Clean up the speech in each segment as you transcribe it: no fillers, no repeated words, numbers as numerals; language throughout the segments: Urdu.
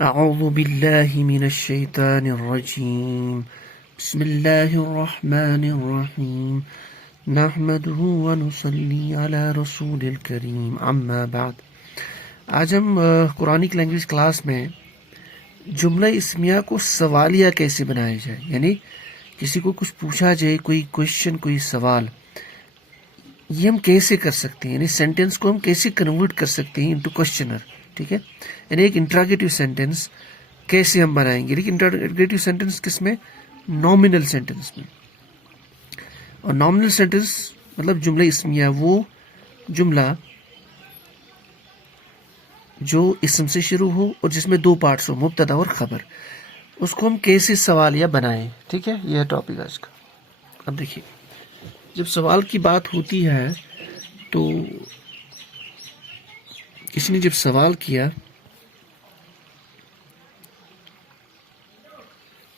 اعوذ باللہ من الشیطان الرجیم بسم اللہ الرحمن الرحیم نحمده ونصلی علی رسول الکریم اما بعد۔ آج ہم قرآنک لینگویج کلاس میں جملہ اسمیہ کو سوالیہ کیسے بنایا جائے، یعنی کسی کو کچھ پوچھا جائے، کوئی کوشچن، کوئی سوال، یہ ہم کیسے کر سکتے ہیں، یعنی سینٹینس کو ہم کیسے کنورٹ کر سکتے ہیں انٹو کوشچنر، ٹھیک ہے، یعنی ایک انٹراگیٹو سینٹینس کیسے ہم بنائیں گے، لیکن انٹراگیٹو سینٹینس کس میں؟ نومینل سینٹینس میں۔ اور نومینل سینٹینس مطلب جملہ اسمیہ وہ جملہ جو اسم سے شروع ہو اور جس میں دو پارٹس ہو، مبتدا اور خبر، اس کو ہم کیسے سوالیہ بنائیں، ٹھیک ہے، یہ ہے ٹاپک آج کا۔ اب دیکھیے، جب سوال کی بات ہوتی ہے تو کسی نے جب سوال کیا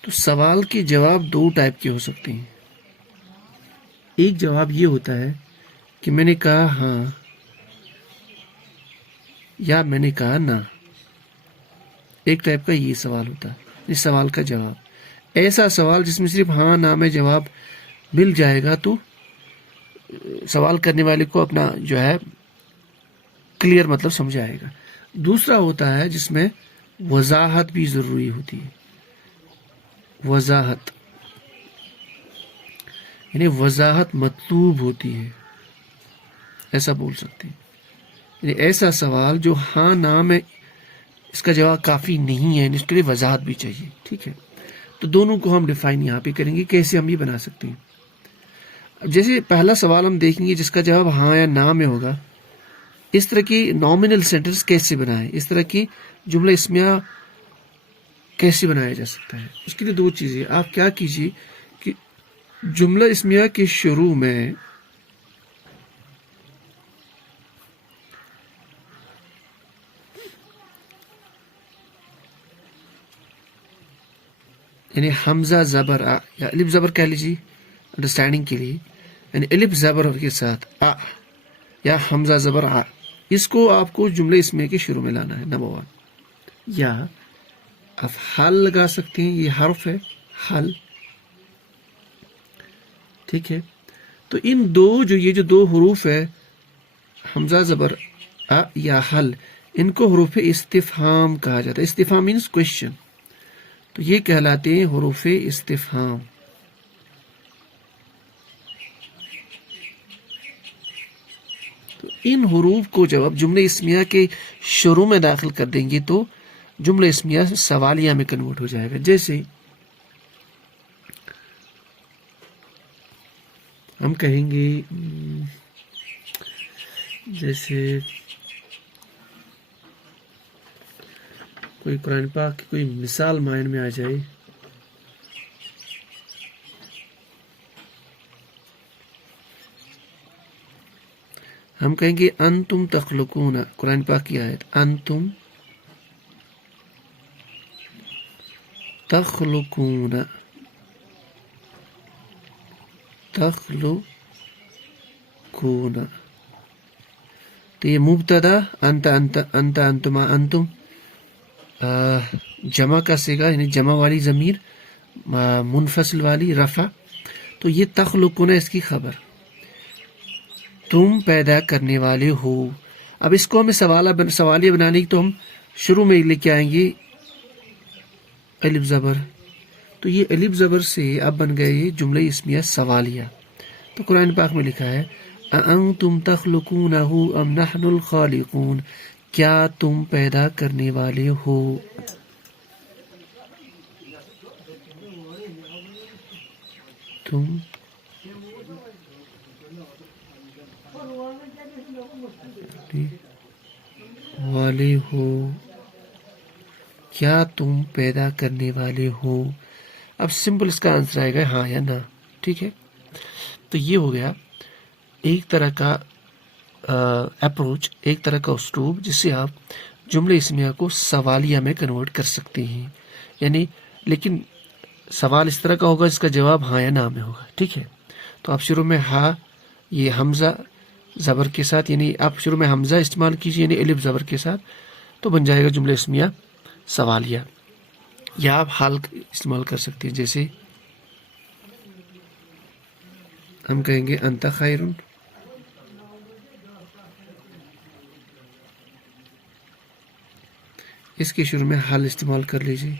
تو سوال کے جواب دو ٹائپ کے ہو سکتے ہیں۔ ایک جواب یہ ہوتا ہے کہ میں نے کہا ہاں یا میں نے کہا نہ، ایک ٹائپ کا یہ سوال ہوتا ہے، اس سوال کا جواب۔ ایسا سوال جس میں صرف ہاں نہ میں جواب مل جائے گا تو سوال کرنے والے کو اپنا جو ہے کلیئر مطلب سمجھ آئے گا۔ دوسرا ہوتا ہے جس میں وضاحت بھی ضروری ہوتی ہے، وضاحت یعنی وضاحت مطلوب ہوتی ہے، ایسا بول سکتے ہیں، یعنی ایسا سوال جو ہاں نہ میں اس کا جواب کافی نہیں ہے، اس کے لیے وضاحت بھی چاہیے، ٹھیک ہے۔ تو دونوں کو ہم ڈیفائن یہاں پہ کریں گے، کیسے ہم یہ بنا سکتے ہیں۔ اب جیسے پہلا سوال ہم دیکھیں گے جس کا جواب ہاں یا نہ میں ہوگا، اس طرح کی نومینل سینٹینس کیسے بنائیں، اس طرح کی جملہ اسمیہ کیسے بنایا جا سکتا ہے۔ اس کے لیے دو چیزیں، آپ کیا کیجیے کہ جملہ اسمیہ کے شروع میں یعنی حمزہ زبر آ یا الف زبر کہہ لیجیے انڈرسٹینڈنگ کے لیے، یعنی الف زبر کے ساتھ آ یا حمزہ زبر آ، اس کو آپ کو جملہ اسمیہ کے شروع میں لانا ہے، نمبر 1۔ یا آپ حل لگا سکتے ہیں، یہ حرف ہے حل، ٹھیک ہے۔ تو ان دو یہ جو دو حروف ہے حمزہ زبر آ یا حل، ان کو حروف استفہام کہا جاتا ہے۔ استفہام مینس کوشچن، تو یہ کہلاتے ہیں حروف استفہام۔ تو ان حروف کو جب آپ جملہ اسمیہ کے شروع میں داخل کر دیں گے تو جملہ اسمیہ سوالیہ میں کنورٹ ہو جائے گا۔ جیسے ہم کہیں گے، جیسے کوئی قرآن پاک کی کوئی مثال مائنڈ میں آ جائے، ہم کہیں گے انتم تخلقون، قرآن پاک کی آیت، انتم تخلقون، تو یہ مبتدا انتما، انتم جمع کا صیغہ یعنی جمع والی ضمیر، منفصل والی رفع، تو یہ تخلقون اس کی خبر، تم پیدا کرنے والے ہو۔ اب اس کو ہمیں سوالیہ بنانے کی تو ہم شروع میں لے کے آئیں گے الف زبر، تو یہ الف زبر سے اب بن گئے جملہ اسمیہ سوالیہ۔ تو قرآن پاک میں لکھا ہے اَأَنْتُمْ تَخْلُقُونَهُ أَمْ نَحْنُ الْخَالِقُونَ، کیا تم پیدا کرنے والے ہو، تم والے ہو، کیا تم پیدا کرنے والے ہو۔ اب سمپل اس کا آنسر آئے گا ہاں یا نہ، ٹھیک ہے۔ تو یہ ہو گیا ایک طرح کا اپروچ، ایک طرح کا اسلوب جس سے آپ جملہ اسمیہ کو سوالیہ میں کنورٹ کر سکتے ہیں، یعنی لیکن سوال اس طرح کا ہوگا جس کا جواب ہاں یا نہ میں ہوگا، ٹھیک ہے۔ تو آپ شروع میں ہاں یہ حمزہ زبر کے ساتھ، یعنی آپ شروع میں حمزہ استعمال کیجیے یعنی الف زبر کے ساتھ، تو بن جائے گا جملہ اسمیہ سوالیہ، یا آپ حال استعمال کر سکتے ہیں، جیسے ہم کہیں گے انت خیر، اس کے شروع میں حال استعمال کر لیجیے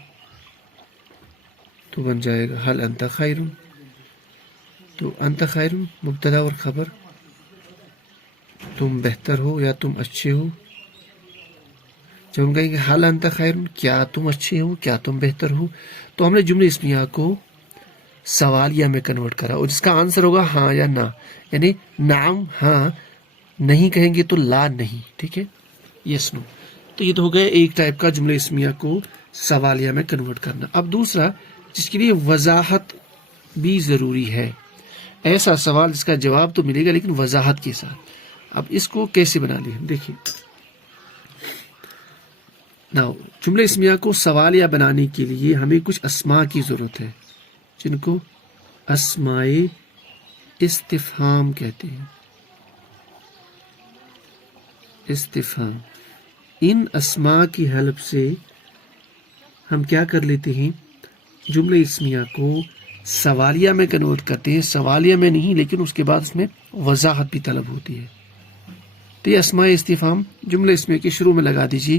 تو بن جائے گا حل انت خیر. تو انت خیر مبتدا اور خبر، تم بہتر ہو یا تم اچھے ہو. جب ہم کہیں گے حل انت خیر، کیا تم اچھے ہو، کیا تم بہتر ہو، تو ہم نے جملے اسمیہ کو سوالیہ میں کنورٹ کرا، اور جس کا آنسر ہوگا ہاں یا نہ، یعنی نعم ہاں، نہیں کہیں گے تو لا نہیں. ٹھیک ہے، یس نو. تو یہ تو ہو گیا ایک ٹائپ کا جملے اسمیہ کو سوالیہ میں کنورٹ کرنا. اب دوسرا جس کے لیے وضاحت بھی ضروری ہے، ایسا سوال جس کا جواب تو ملے گا لیکن وضاحت کے ساتھ. اب اس کو کیسے بنا لیں، دیکھیے ناؤ. جملے اسمیہ کو سوالیہ بنانے کے لیے ہمیں کچھ اسماء کی ضرورت ہے، جن کو اسماء استفہام کہتے ہیں. استفہام، ان اسماء کی ہیلپ سے ہم کیا کر لیتے ہیں، جملے اسمیہ کو سوالیہ میں کنورٹ کرتے ہیں. سوالیہ میں نہیں، لیکن اس کے بعد اس میں وضاحت بھی طلب ہوتی ہے. تو یہ اسماء استفہام جملے اسمیہ کے شروع میں لگا دیجیے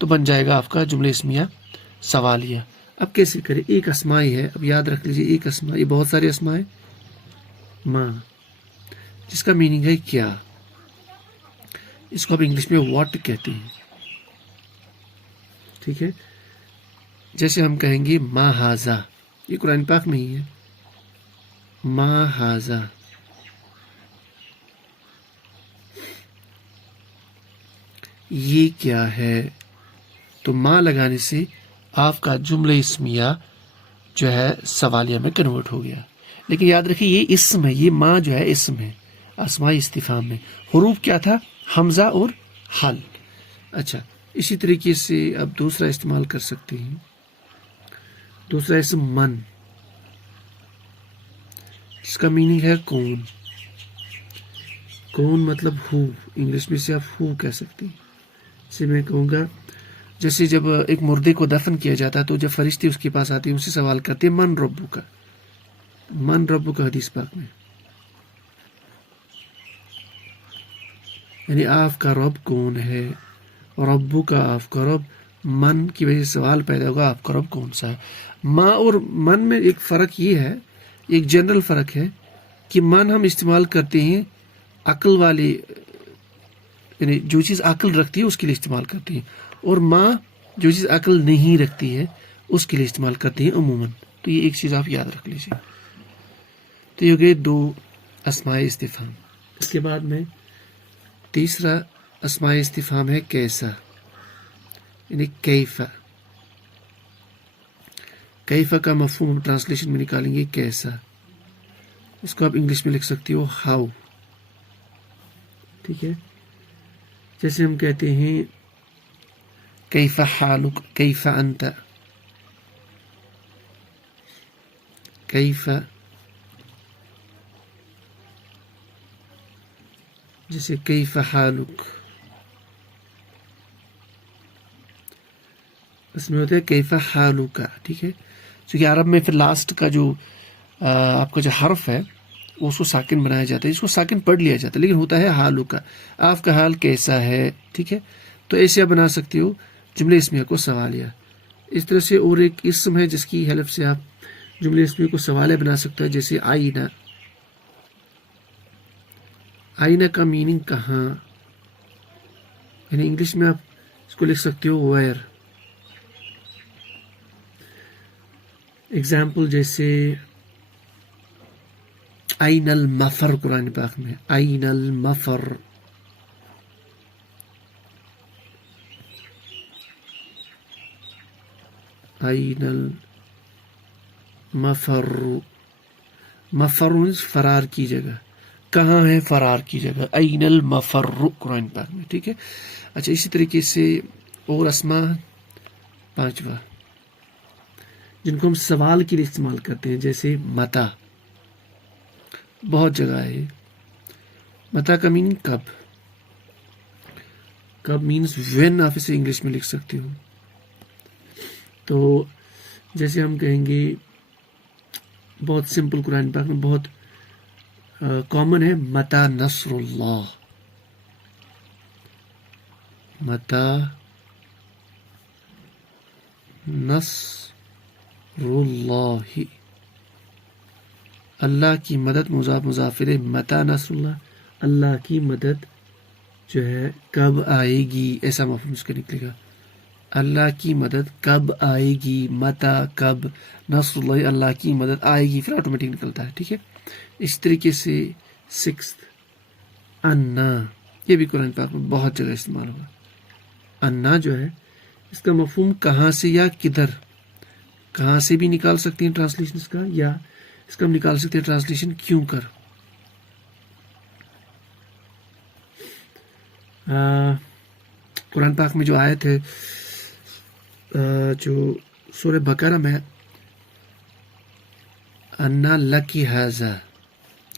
تو بن جائے گا آپ کا جملے اسمیہ سوالیہ. اب کیسے کریں، ایک اسماء ہے، اب یاد رکھ لیجیے ایک اسماء، یہ بہت سارے اسماء ہیں. ماں، جس کا میننگ ہے کیا، اس کو آپ انگلش میں واٹ کہتے ہیں. ٹھیک ہے، جیسے ہم کہیں گے ما ہاذا، یہ قرآن پاک میں ہی ہے، ما ہاذا. یہ کیا ہے، تو ما لگانے سے آپ کا جملہ اسمیہ جو ہے سوالیہ میں کنورٹ ہو گیا. لیکن یاد رکھیے یہ اسم ہے، یہ ما جو ہے اسم ہے اسماء استفہام میں. حروف کیا تھا، حمزہ اور حل. اچھا، اسی طریقے سے اب دوسرا استعمال کر سکتے ہیں. دوسرا اسم من، جس کا میننگ ہے کون. کون مطلب ہو، انگلش میں سے آپ ہو کہہ سکتے ہیں. جسے میں کہوں گا، جیسے جب ایک مردے کو دفن کیا جاتا ہے تو جب فرشتے اس کے پاس آتے ہیں، اسے سوال کرتے ہیں من ربو کا، من ربو کا حدیث پاک میں، یعنی آپ کا رب کون ہے. ربو کا، آپ کا رب، من کی وجہ سے سوال پیدا ہوگا آپ کا رب کون سا ہے. ماں اور من میں ایک فرق یہ ہے، ایک جنرل فرق ہے کہ من ہم استعمال کرتے ہیں عقل والی، یعنی جو چیز عقل رکھتی ہے اس کے لیے استعمال کرتے ہیں، اور ماں جو چیز عقل نہیں رکھتی ہے اس کے لیے استعمال کرتے ہیں عموماً. تو یہ ایک چیز آپ یاد رکھ لیجیے. تو یہ ہو گئے دو اسماء استفہام. اس کے بعد میں تیسرا اسماء استفہام ہے کیسا، یعنی کیفا. کیفا کا مفہوم ہم ٹرانسلیشن میں نکالیں گے کیسا. اس کو آپ انگلش میں لکھ سکتے ہو ہاؤ. ٹھیک ہے، جیسے ہم کہتے ہیں کیفا حالک، کیفا انت، کیفا، جیسے کیفا حالک، اس میں ہوتا ہے کیفا حالک. ٹھیک ہے، کیونکہ عرب میں پھر لاسٹ کا جو آپ کا جو حرف ہے اس کو ساکن بنایا جاتا ہے، اس کو ساکن پڑھ لیا جاتا ہے، لیکن ہوتا ہے حالک، آپ کا حال کیسا ہے. ٹھیک ہے، تو ایسے آپ بنا سکتے ہو جملے اسمیہ کو سوالیہ. اس طرح سے اور ایک اسم ہے جس کی ہیلپ سے آپ جملے اسمیہ کو سوالیہ بنا سکتے ہیں، جیسے آئینہ. آئینہ کا میننگ کہاں، یعنی انگلش میں آپ اس کو لکھ سکتے ہو ویئر. اگزامپل جیسے آئین المفر، قرآن پاک میں آئین المفر. آئین المفر، مفر فرار کی جگہ، کہاں ہے فرار کی جگہ، آئین المفر قرآن پاک میں. ٹھیک ہے، اچھا اسی طریقے سے اور اسماء پانچواں جن کو ہم سوال کے لیے استعمال کرتے ہیں، جیسے متا. بہت جگہ ہے متا کا میننگ کب، کب مینس وین، آپ اسے انگلش میں لکھ سکتے ہو. تو جیسے ہم کہیں گے بہت سمپل، قرآن پاک میں بہت کامن ہے، متا نصر اللہ، متا نصر اللہ، اللہ کی مدد، مضاف مضاف الیہ، متا نصر اللہ، اللہ کی مدد جو ہے کب آئے گی، ایسا مفہوم اس کا نکلے گا، اللہ کی مدد کب آئے گی، متا کب، نصر اللہ اللہ کی مدد آئے گی، پھر آٹومیٹک نکلتا ہے، ٹھیک ہے. اس طریقے سے 6 انا، یہ بھی قرآن پاک میں بہت جگہ استعمال ہوگا. انا جو ہے اس کا مفہوم کہاں سے یا کدھر، کہاں سے بھی نکال سکتے ہیں ٹرانسلیشن اس کا، یا اس کا ہم نکال سکتے ہیں ٹرانسلیشن کیوں کر. قرآن پاک میں جو آیت ہے جو سورہ بقرہ میں، انا لکی ھذا،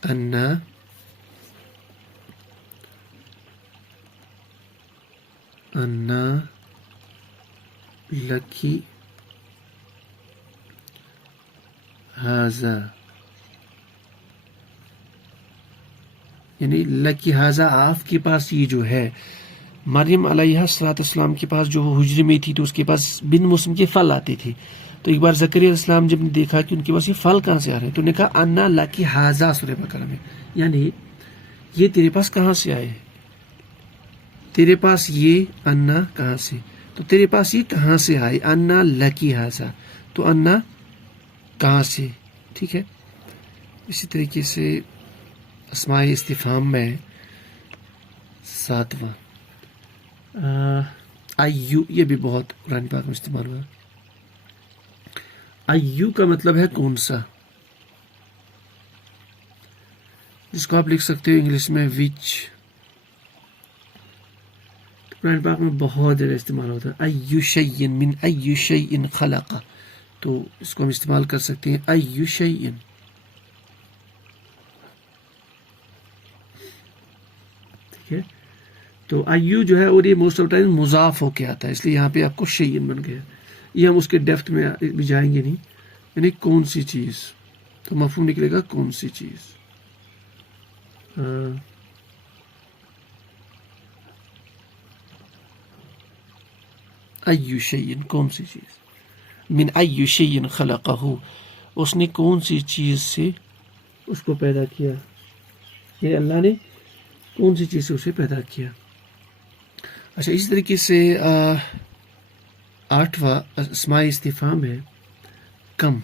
انا انا لکی ھذا، یعنی لکی ھذا آپ کے پاس یہ جو ہے. مریم علیہ السلام کے پاس جو وہ حجرے میں تھی تو اس کے پاس بن موسم کے پھل آتے تھے. تو ایک بار زکریا علیہ السلام جب نے دیکھا کہ ان کے پاس یہ پھل کہاں سے آ رہے ہیں، تو نے کہا انا لکی ھذا سورہ بقرہ میں، یعنی یہ تیرے پاس کہاں سے آئے، تیرے پاس یہ انا کہاں سے، تو تیرے پاس یہ کہاں سے آئے، انا لکی ھذا، تو انا کہاں سے، ٹھیک ہے. اسی طریقے سے اسماء استفہام میں 7واں ایو، یہ بھی بہت قرآن پاک میں استعمال ہوا. ایو کا مطلب ہے کون سا، جس کو آپ لکھ سکتے ہو انگلش میں وچ. قرآن پاک میں بہت جگہ استعمال ہوتا ہے. ایو شیء من ایو شیء خلق، تو اس کو ہم استعمال کر سکتے ہیں ایو شیء. ٹھیک ہے، تو ایو جو ہے اور یہ موسٹ آف ٹائم مضاف ہو کے آتا ہے، اس لیے یہاں پہ آپ کو شیئن بن گیا. یہ ہم اس کے ڈیپتھ میں بھی جائیں گے نہیں، یعنی کون سی چیز، تو مفہوم نکلے گا کون سی چیز. ایو شیئن، کون سی چیز، من ایو شیئن خلقہ، اس نے کون سی چیز سے اس کو پیدا کیا، یہ اللہ نے کون سی چیز سے اسے پیدا کیا. اچھا، اسی طریقے سے 8واں اسماء استفہام ہے کم.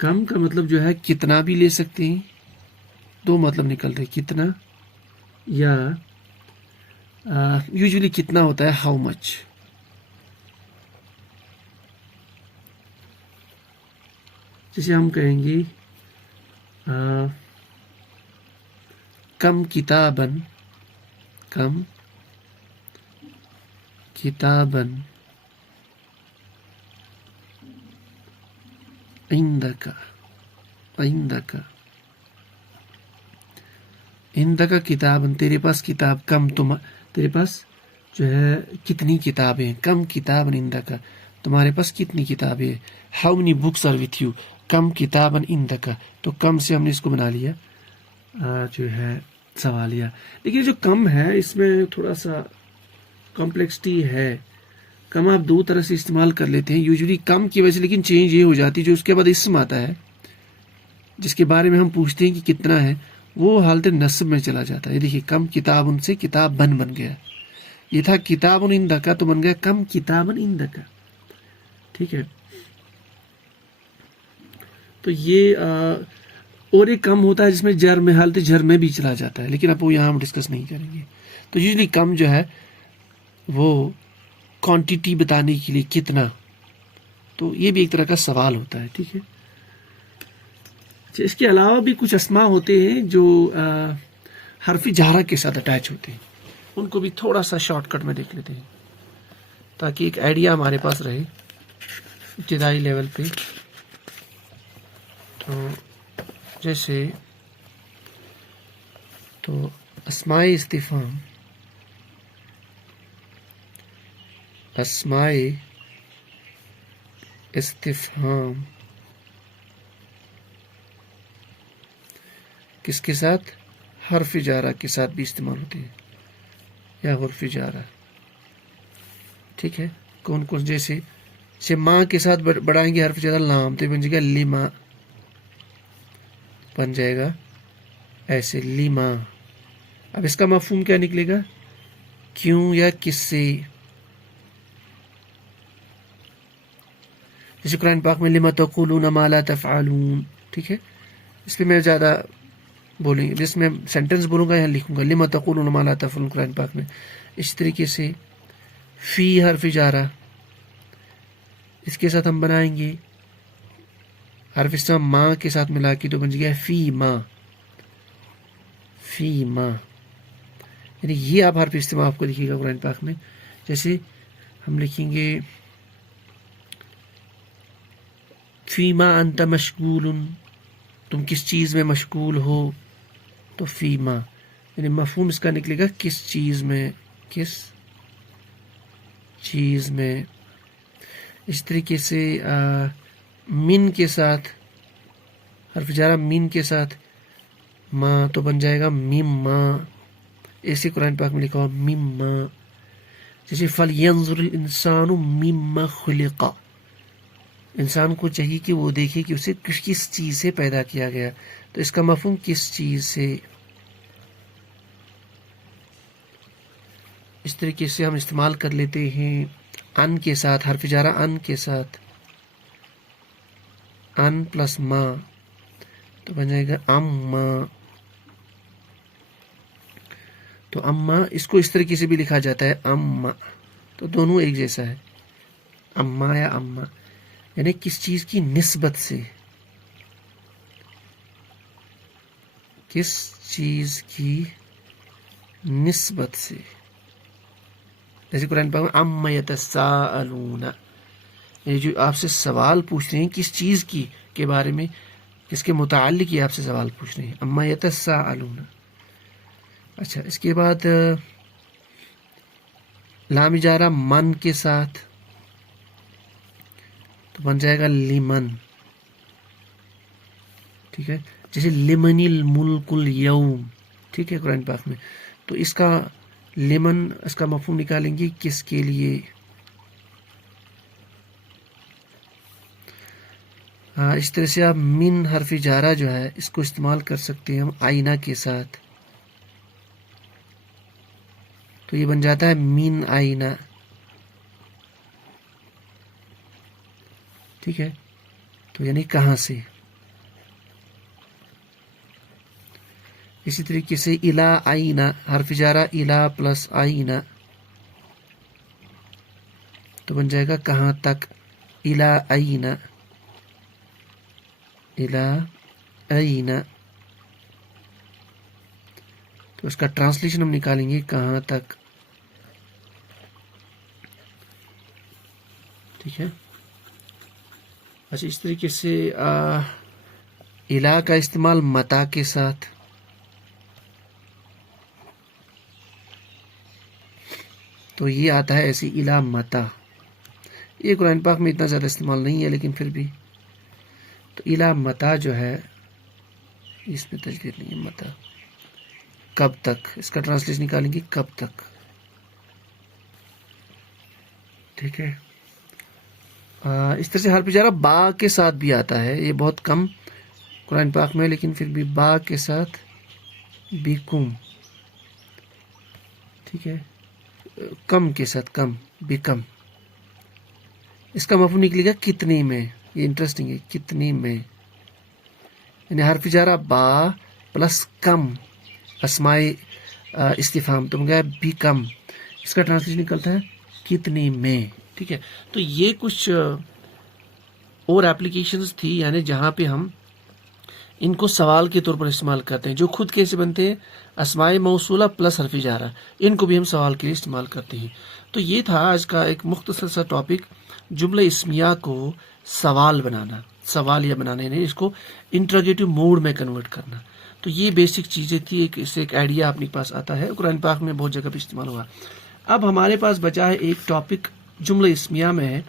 کم کا مطلب جو ہے کتنا بھی لے سکتے ہیں، دو مطلب نکل رہے، کتنا یا یوزلی کتنا ہوتا ہے ہاؤ مچ. جسے ہم کہیں گے کم کتابن، کم کتابن عندک، عندک، عندک کتابن، تیرے پاس کتاب، کم، تیرے پاس جو ہے کتنی کتابیں، کم کتابن عندک، تمہارے پاس کتنی کتابیں. How many books are with you, کم کتابن عندک، تو کم سے ہم نے اس کو بنا لیا جو ہے سوالیہ. لیکن جو کم ہے اس میں تھوڑا سا کمپلیکسٹی ہے. کم آپ دو طرح سے استعمال کر لیتے ہیں یوزلی کم کی وجہ سے، لیکن چینج یہ ہو جاتی ہے جو اس کے بعد اسم آتا ہے جس کے بارے میں ہم پوچھتے ہیں کہ کتنا ہے، وہ حالت نصب میں چلا جاتا ہے. دیکھیے کم کتاب ان سے کتاب بن گیا، یہ تھا کتاب عندک تو بن گیا کم کتاب عندک. ٹھیک ہے، تو یہ اور ایک کم ہوتا ہے جس میں جر میں حالت جر میں بھی چلا جاتا ہے، لیکن اب وہ یہاں ہم ڈسکس نہیں کریں گے. تو یوزلی کم جو ہے وہ کوانٹیٹی بتانے کے لیے کتنا، تو یہ بھی ایک طرح کا سوال ہوتا ہے. ٹھیک ہے، اس کے علاوہ بھی کچھ اسماء ہوتے ہیں جو حرف جارہ کے ساتھ اٹیچ ہوتے ہیں، ان کو بھی تھوڑا سا شارٹ کٹ میں دیکھ لیتے ہیں تاکہ ایک آئیڈیا ہمارے پاس رہے ابتدائی لیول پہ. تو جیسے تو اسماء استفہام اسمائے استفہام کس کے ساتھ؟ حرف جارہ کے ساتھ بھی استعمال ہوتے ہیں یا حرف جارہ. ٹھیک ہے، کون کون؟ جیسے ماں کے ساتھ بڑھائیں گے حرف جارہ لام تو بن جائے گا لما، بن جائے گا ایسے لما. اب اس کا مفہوم کیا نکلے گا؟ کیوں یا کس سے. جیسے قرآن پاک میں لما تقولون ما لا تفعلون. ٹھیک ہے، اس پہ میں زیادہ بولیں گے، جس میں سینٹنس بولوں گا یہاں لکھوں گا لما تقولون ما لا تفعلون قرآن پاک میں. اس طریقے سے فی حرف جارہ، اس کے ساتھ ہم بنائیں گے حرف استعمال ماں کے ساتھ ملا کے تو بن گیا فی ماں. فی ماں یعنی یہ آپ حرف استعمال آپ کو لکھیے گا قرآن پاک میں. جیسے ہم لکھیں گے فی ما انت مشغول، تم کس چیز میں مشغول ہو، تو فی ما یعنی مفہوم اس کا نکلے گا کس چیز میں، کس چیز میں. اس طریقے سے من کے ساتھ حرف جارہ من کے ساتھ ماں تو بن جائے گا مم ماں. ایسے قرآن پاک میں لکھا ہوا مم ماں. جیسے فَلْيَنْظُرِ الْإِنسَانُ مِمَّا خُلِقَ، انسان کو چاہیے کہ وہ دیکھے کہ اسے کس چیز سے پیدا کیا گیا. تو اس کا مفہوم کس چیز سے. اس طریقے سے ہم استعمال کر لیتے ہیں ان کے ساتھ حرف جارہ ان کے ساتھ ان پلس ما تو بن جائے گا اما. تو اما اس کو اس طریقے سے بھی لکھا جاتا ہے اما، تو دونوں ایک جیسا ہے اما یا اما، یعنی کس چیز کی نسبت سے، کس چیز کی نسبت سے. جیسے قرآن پاک میں اما یتساءلون، یہ جو آپ سے سوال پوچھ رہے ہیں کس چیز کی کے بارے میں، کس کے متعلق یہ آپ سے سوال پوچھ رہے ہیں، اما یتساءلون. اچھا، اس کے بعد لام جارہ من کے ساتھ تو بن جائے گا لمن. ٹھیک ہے، جیسے لمن الملک اليوم. ٹھیک ہے، قرآن پاک میں تو اس کا لمن اس کا مفہوم نکالیں گے کس کے لیے. اس طرح سے آپ من حرف جارہ جو ہے اس کو استعمال کر سکتے ہیں ہم آئینہ کے ساتھ، تو یہ بن جاتا ہے من آئینہ. ٹھیک ہے، تو یعنی کہاں سے. اسی طریقے سے الا آئینہ حرف جارہ الا پلس آئینہ تو بن جائے گا کہاں تک، الا آئینہ. الا آئینہ تو اس کا ٹرانسلیشن ہم نکالیں گے کہاں تک. ٹھیک ہے. اچھا، اس طریقے سے الا کا استعمال متا کے ساتھ، تو یہ آتا ہے ایسے الا متا. یہ قرآن پاک میں اتنا زیادہ استعمال نہیں ہے لیکن پھر بھی. تو الا متا جو ہے اس میں تجدید نہیں ہے، متا کب تک، اس کا ٹرانسلیشن نکالیں گے کب تک. ٹھیک ہے. اس طرح سے حرف جارہ با کے ساتھ بھی آتا ہے، یہ بہت کم قرآن پاک میں، لیکن پھر بھی با کے ساتھ بیکم. ٹھیک ہے، کم کے ساتھ کم بیکم. اس کا مفہوم نکلے گا کتنی میں. یہ انٹرسٹنگ ہے، کتنی میں یعنی حرف جارہ با پلس کم اسمائے استفہام تو گیا بیکم، اس کا ٹرانسلیشن نکلتا ہے کتنی میں. ٹھیک ہے، تو یہ کچھ اور اپلیکیشنز تھی یعنی جہاں پہ ہم ان کو سوال کے طور پر استعمال کرتے ہیں. جو خود کیسے بنتے ہیں، اسماء موصولہ پلس حرف جارہ، ان کو بھی ہم سوال کے لیے استعمال کرتے ہیں. تو یہ تھا آج کا ایک مختصر سا ٹاپک، جملہ اسمیہ کو سوال بنانا، سوالیہ بنانا، یعنی اس کو انٹروگیٹو موڈ میں کنورٹ کرنا. تو یہ بیسک چیزیں تھی، اس سے ایک آئیڈیا اپنے پاس آتا ہے. قرآن پاک میں بہت جگہ پہ استعمال ہوا. اب ہمارے پاس بچا ہے ایک ٹاپک جملہ اسمیہ میں ہے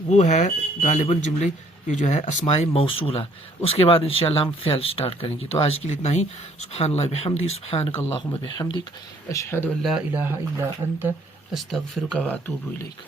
وہ ہے غالباً جملے یہ جو ہے اسماء موصولہ. اس کے بعد انشاءاللہ ہم فعل سٹارٹ کریں گے. تو آج کے لیے اتنا ہی. سبحان اللہ بحمدی سبحانک اللہم بحمدک اشہد ان لا الہ الا انت استغفرک واتوب الیک.